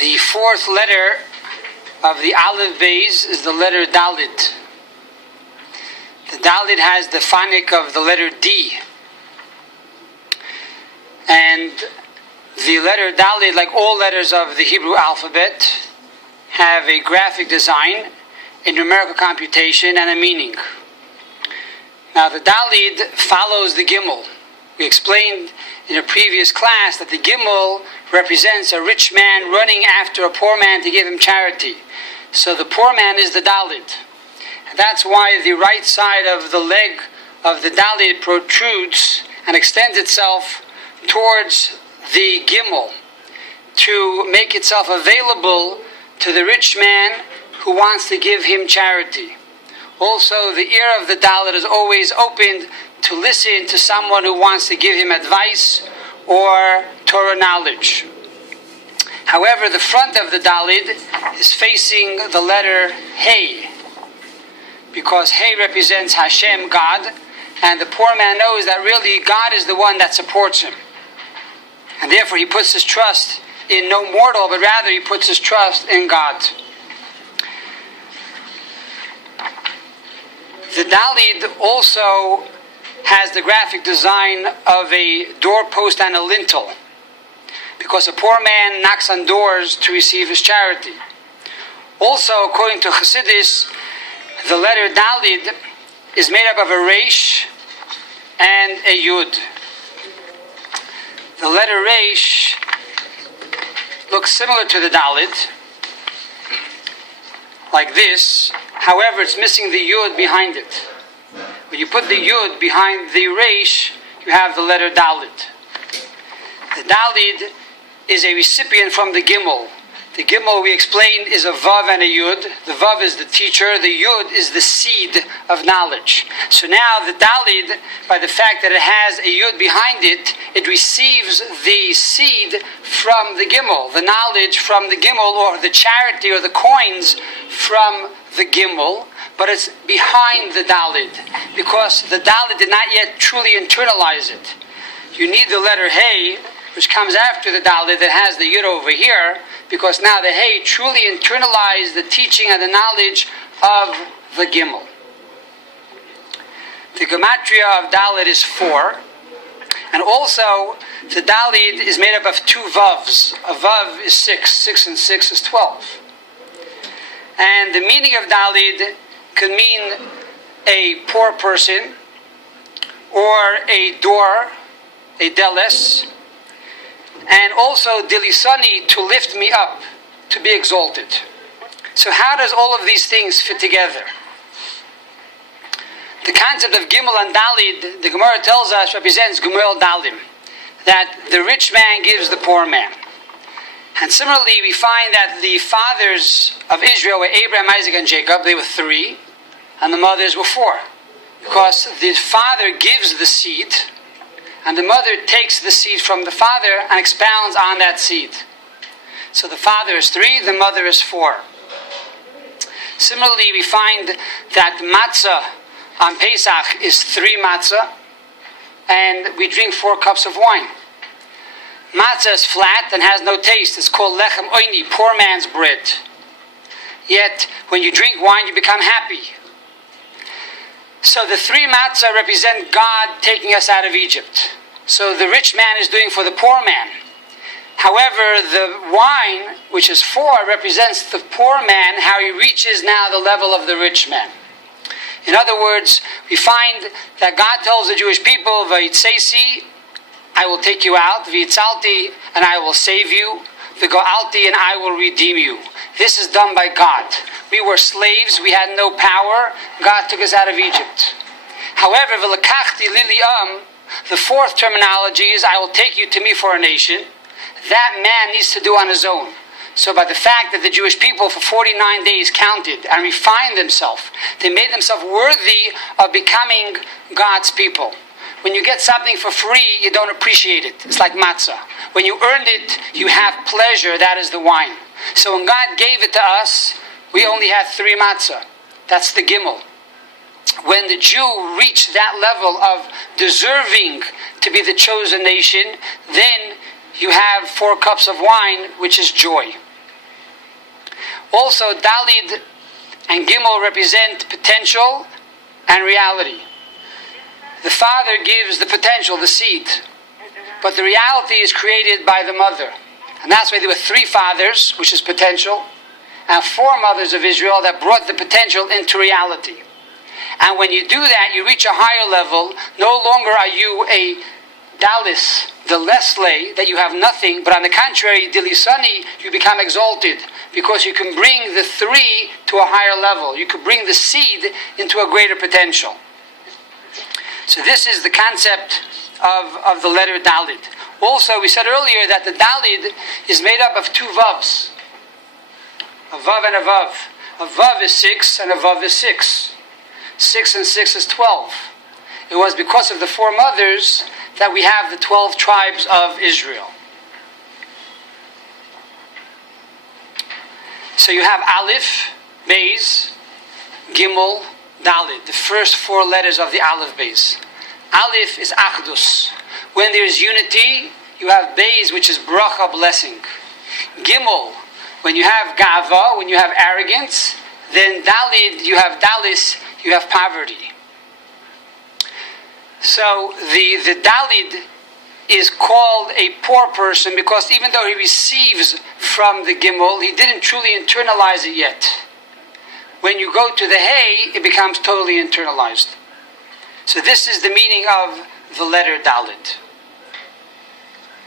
The fourth letter of the Aleph Beis is the letter Dalet. The Dalet has the phonic of the letter D. And the letter Dalet, like all letters of the Hebrew alphabet, have a graphic design, a numerical computation, and a meaning. Now the Dalet follows the Gimel. We explained in a previous class that the Gimel represents a rich man running after a poor man to give him charity. So the poor man is the Dalet. And that's why the right side of the leg of the Dalet protrudes and extends itself towards the Gimel to make itself available to the rich man who wants to give him charity. Also, the ear of the Dalet is always opened to listen to someone who wants to give him advice or Torah knowledge. However, the front of the Dalet is facing the letter Hey, because Hey represents Hashem, God, and the poor man knows that really God is the one that supports him. And therefore he puts his trust in no mortal, but rather he puts his trust in God. The Dalet also has the graphic design of a doorpost and a lintel, because a poor man knocks on doors to receive his charity. Also, according to Chassidus, the letter Dalet is made up of a Resh and a Yud. The letter Resh looks similar to the Dalet, like this. However, it's missing the Yud behind it. When you put the Yud behind the Resh, you have the letter Dalet. The Dalet is a recipient from the Gimel. The Gimel, we explained, is a Vav and a Yud. The Vav is the teacher. The Yud is the seed of knowledge. So now the Dalet, by the fact that it has a Yud behind it, it receives the seed from the Gimel, the knowledge from the Gimel, or the charity or the coins from the Gimel, but it's behind the Dalet, because the Dalet did not yet truly internalize it. You need the letter Hey, which comes after the Dalet that has the Yud over here, because now the Hey truly internalized the teaching and the knowledge of the Gimel. The gematria of Dalet is 4, and also the Dalet is made up of 2 Vavs. A Vav is 6, 6 and 6 is 12. And the meaning of Dalet could mean a poor person, or a door, a deles, and also dilisani, to lift me up, to be exalted. So how does all of these things fit together? The concept of Gimel and Dalet, the Gemara tells us, represents Gumel Dalim, that the rich man gives the poor man. And similarly, we find that the fathers of Israel were Abraham, Isaac, and Jacob. They were 3, and the mothers were 4. Because the father gives the seed, and the mother takes the seed from the father and expounds on that seed. So the father is 3, the mother is 4. Similarly, we find that matzah on Pesach is 3 matzah, and we drink 4 cups of wine. Matzah is flat and has no taste. It's called lechem oini, poor man's bread. Yet, when you drink wine, you become happy. So the 3 matzah represent God taking us out of Egypt. So the rich man is doing for the poor man. However, the wine, which is 4, represents the poor man, how he reaches now the level of the rich man. In other words, we find that God tells the Jewish people, Vayitseisi, I will take you out, V'yitzalti, and I will save you, V'go'alti, and I will redeem you. This is done by God. We were slaves, we had no power, God took us out of Egypt. However, V'lekachti lili'am, the 4th terminology is, I will take you to me for a nation. That man needs to do on his own. So by the fact that the Jewish people for 49 days counted and refined themselves, they made themselves worthy of becoming God's people. When you get something for free, you don't appreciate it. It's like matzah. When you earned it, you have pleasure. That is the wine. So when God gave it to us, we only had 3 matzah. That's the Gimel. When the Jew reached that level of deserving to be the chosen nation, then you have 4 cups of wine, which is joy. Also, Dalid and Gimel represent potential and reality. The father gives the potential, the seed, but the reality is created by the mother. And that's why there were 3 fathers, which is potential, and 4 mothers of Israel that brought the potential into reality. And when you do that, you reach a higher level. No longer are you a Dalis, the Leslie, that you have nothing, but on the contrary, Dilisani, you become exalted, because you can bring the 3 to a higher level. You can bring the seed into a greater potential. So this is the concept of the letter Dalet. Also, we said earlier that the Dalet is made up of 2 vavs. A vav and a vav. A vav is 6 and a vav is 6. 6 and 6 is 12. It was because of the 4 mothers that we have the 12 tribes of Israel. So you have Aleph, Beis, Gimel, Dalet, the first 4 letters of the Aleph Beis. Aleph is Achdus. When there is unity, you have Beis, which is bracha, blessing. Gimel, when you have Gava, when you have arrogance, then Dalet, you have Dalis, you have poverty. So the Dalet is called a poor person because even though he receives from the Gimel, he didn't truly internalize it yet. When you go to the Hay, it becomes totally internalized. So this is the meaning of the letter Dalet.